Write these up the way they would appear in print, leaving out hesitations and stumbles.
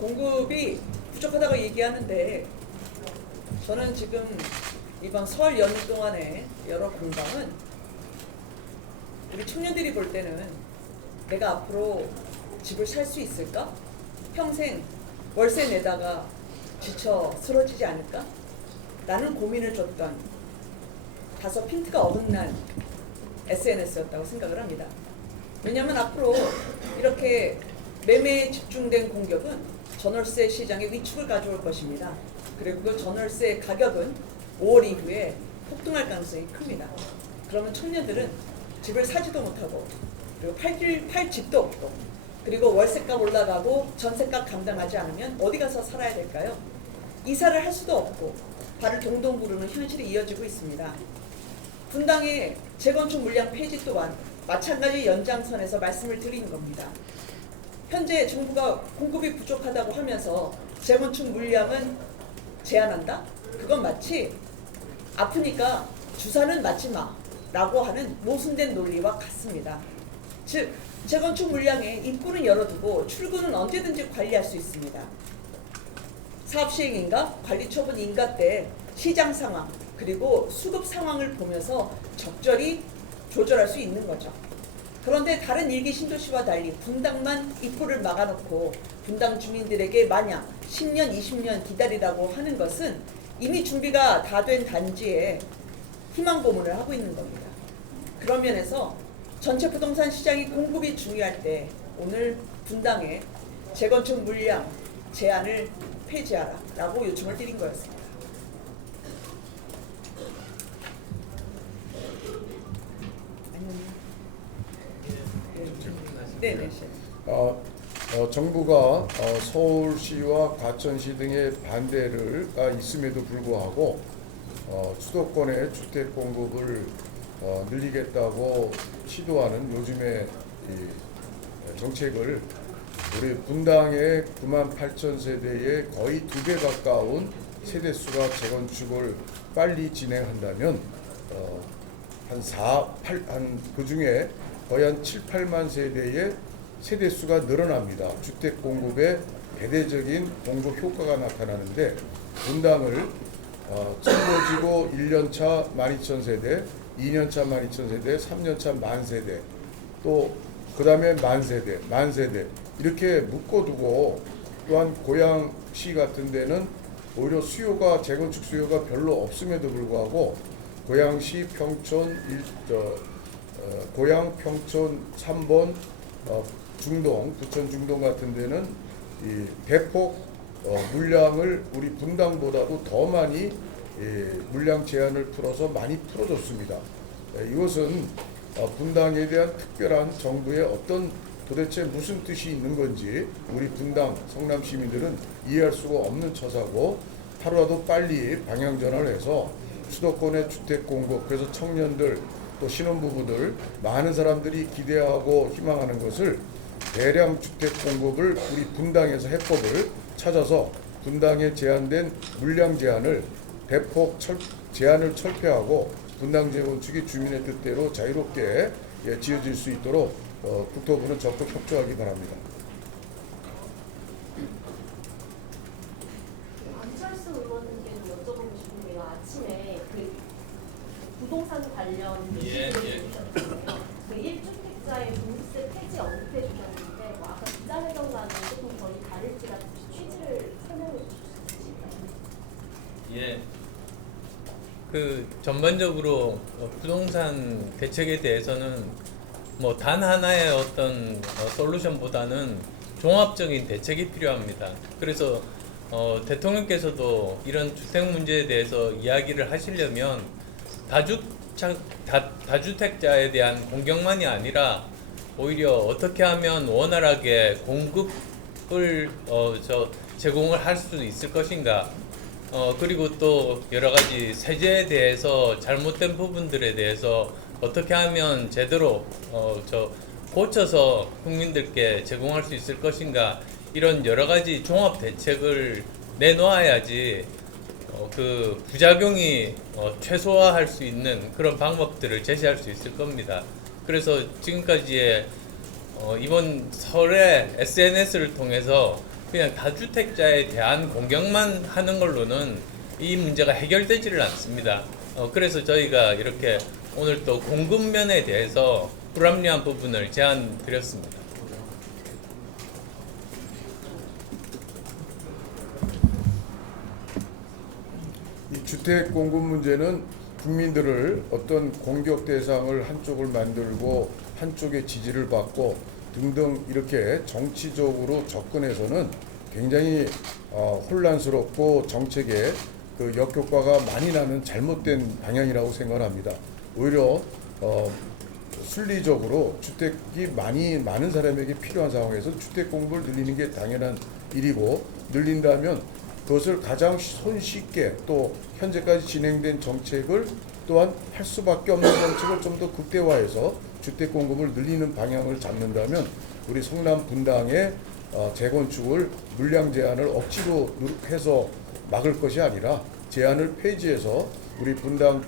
공급이 부족하다고 얘기하는데 저는 지금 이번 설 연휴 동안에 여러 공방은 우리 청년들이 볼 때는 내가 앞으로 집을 살 수 있을까? 평생 월세 내다가 지쳐 쓰러지지 않을까? 라는 고민을 줬던 다소 핀트가 어긋난 SNS였다고 생각을 합니다. 왜냐하면 앞으로 이렇게 매매에 집중된 공격은 전월세 시장의 위축을 가져올 것입니다. 그리고 그 전월세 가격은 5월 이후에 폭등할 가능성이 큽니다. 그러면 청년들은 집을 사지도 못하고 그리고 팔 집도 없고 그리고 월세값 올라가고 전세값 감당하지 않으면 어디 가서 살아야 될까요? 이사를 할 수도 없고 발을 동동 구르는 현실이 이어지고 있습니다. 분당의 재건축 물량 폐지 또한 마찬가지 연장선에서 말씀을 드리는 겁니다. 현재 정부가 공급이 부족하다고 하면서 재건축 물량은 제한한다? 그건 마치 아프니까 주사는 맞지 마라고 하는 모순된 논리와 같습니다. 즉 재건축 물량에 입구는 열어두고 출구는 언제든지 관리할 수 있습니다. 사업 시행인가, 관리 처분 인가 때 시장 상황 그리고 수급 상황을 보면서 적절히 조절할 수 있는 거죠. 그런데 다른 일기 신도시와 달리 분당만 입구를 막아놓고 분당 주민들에게 마냥 10년, 20년 기다리라고 하는 것은 이미 준비가 다 된 단지에 희망 고문을 하고 있는 겁니다. 그런 면에서 전체 부동산 시장이 공급이 중요할 때 오늘 분당에 재건축 물량 제한을 폐지하라 라고 요청을 드린 거였습니다. 네네. 정부가 서울시와 과천시 등의 반대가 있음에도 불구하고 수도권의 주택 공급을 늘리겠다고 시도하는 요즘의 이 정책을 우리 분당의 98,000세대의 거의 2배 가까운 세대수가 재건축을 빨리 진행한다면 그 중에 거의 한 7, 8만 세대의 세대수가 늘어납니다. 주택 공급에 대대적인 공급 효과가 나타나는데 분당을 선거지고 1년차 12,000세대, 2년차 12,000세대, 3년차 10,000세대, 또 그 다음에 만세대 이렇게 묶어두고 또한 고양시 같은 데는 오히려 재건축 수요가 별로 없음에도 불구하고 고양시 고양 평촌 3번 중동, 부천 중동 같은 데는 이 대폭 물량을 우리 분당보다도 더 많이 물량 제한을 풀어서 많이 풀어줬습니다. 이것은 분당에 대한 특별한 정부의 도대체 무슨 뜻이 있는 건지 우리 분당 성남 시민들은 이해할 수가 없는 처사고 하루라도 빨리 방향 전환을 해서 수도권의 주택 공급, 그래서 청년들 또 신혼부부들 많은 사람들이 기대하고 희망하는 것을 대량 주택 공급을 우리 분당에서 해법을 찾아서 분당에 제한된 물량 제한을 대폭 제한을 철폐하고 분당 재건축이 주민의 뜻대로 자유롭게 지어질 수 있도록 국토부는 적극 협조하기 바랍니다. 안철수 의원님께도 여쭤보고 싶은 게요. 아침에 그 부동산 관련 뉴스를 주셨잖아요. 그 1주택자의 종부세 폐지 언급해 주셨는데 아까 기자회견과는 조금 거의 다를지 같은 취지를 설명해 주실 수 있을까요? 예. 전반적으로 부동산 대책에 대해서는 뭐 단 하나의 어떤 솔루션보다는 종합적인 대책이 필요합니다. 그래서 대통령께서도 이런 주택 문제에 대해서 이야기를 하시려면 다주택자에 대한 공격만이 아니라 오히려 어떻게 하면 원활하게 공급을 제공을 할 수 있을 것인가, 그리고 또 여러 가지 세제에 대해서 잘못된 부분들에 대해서 어떻게 하면 제대로 고쳐서 국민들께 제공할 수 있을 것인가, 이런 여러 가지 종합 대책을 내놓아야지 그 부작용이 최소화할 수 있는 그런 방법들을 제시할 수 있을 겁니다. 그래서 지금까지의 이번 설에 SNS를 통해서 그냥 다주택자에 대한 공격만 하는 걸로는 이 문제가 해결되지를 않습니다. 그래서 저희가 이렇게 오늘 또 공급면에 대해서 불합리한 부분을 제안 드렸습니다. 이 주택 공급 문제는 국민들을 어떤 공격 대상을 한쪽을 만들고 한쪽의 지지를 받고 등등 이렇게 정치적으로 접근해서는 굉장히 혼란스럽고 정책에 그 역효과가 많이 나는 잘못된 방향이라고 생각합니다. 오히려 순리적으로 주택이 많은 사람에게 필요한 상황에서 주택 공급을 늘리는 게 당연한 일이고, 늘린다면 그것을 가장 손쉽게 또 현재까지 진행된 정책을 또한 할 수밖에 없는 정책을 좀 더 극대화해서 주택 공급을 늘리는 방향을 잡는다면 우리 성남 분당의 재건축을 물량 제한을 억지로 해서 막을 것이 아니라 제한을 폐지해서 우리 분당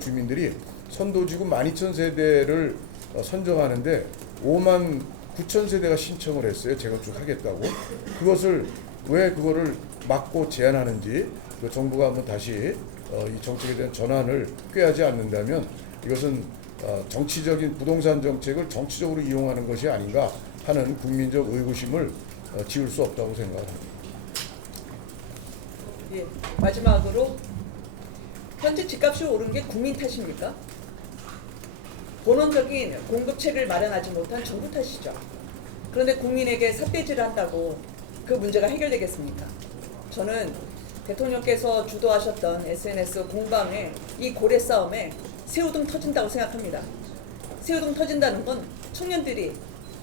주민들이 선도지구 12,000세대를 선정하는데 59,000세대가 신청을 했어요. 재건축하겠다고. 그거를 막고 제한하는지 그 정부가 한번 다시 이 정책에 대한 전환을 꾀하지 않는다면 이것은 정치적인 부동산 정책을 정치적으로 이용하는 것이 아닌가 하는 국민적 의구심을 지울 수 없다고 생각합니다. 예, 마지막으로 현재 집값이 오른 게 국민 탓입니까? 본원적인 공급책을 마련하지 못한 정부 탓이죠. 그런데 국민에게 삿대질을 한다고 그 문제가 해결되겠습니까? 저는 대통령께서 주도하셨던 SNS 공방의 이 고래 싸움에 새우등 터진다고 생각합니다. 새우등 터진다는 건 청년들이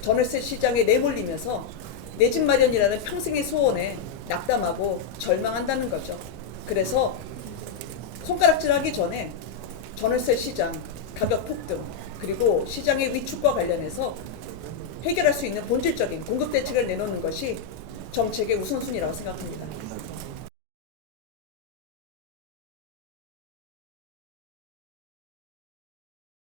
전월세 시장에 내몰리면서 내 집 마련이라는 평생의 소원에 낙담하고 절망한다는 거죠. 그래서 손가락질하기 전에 전월세 시장 가격 폭등 그리고 시장의 위축과 관련해서 해결할 수 있는 본질적인 공급 대책을 내놓는 것이 정책의 우선순위라고 생각합니다.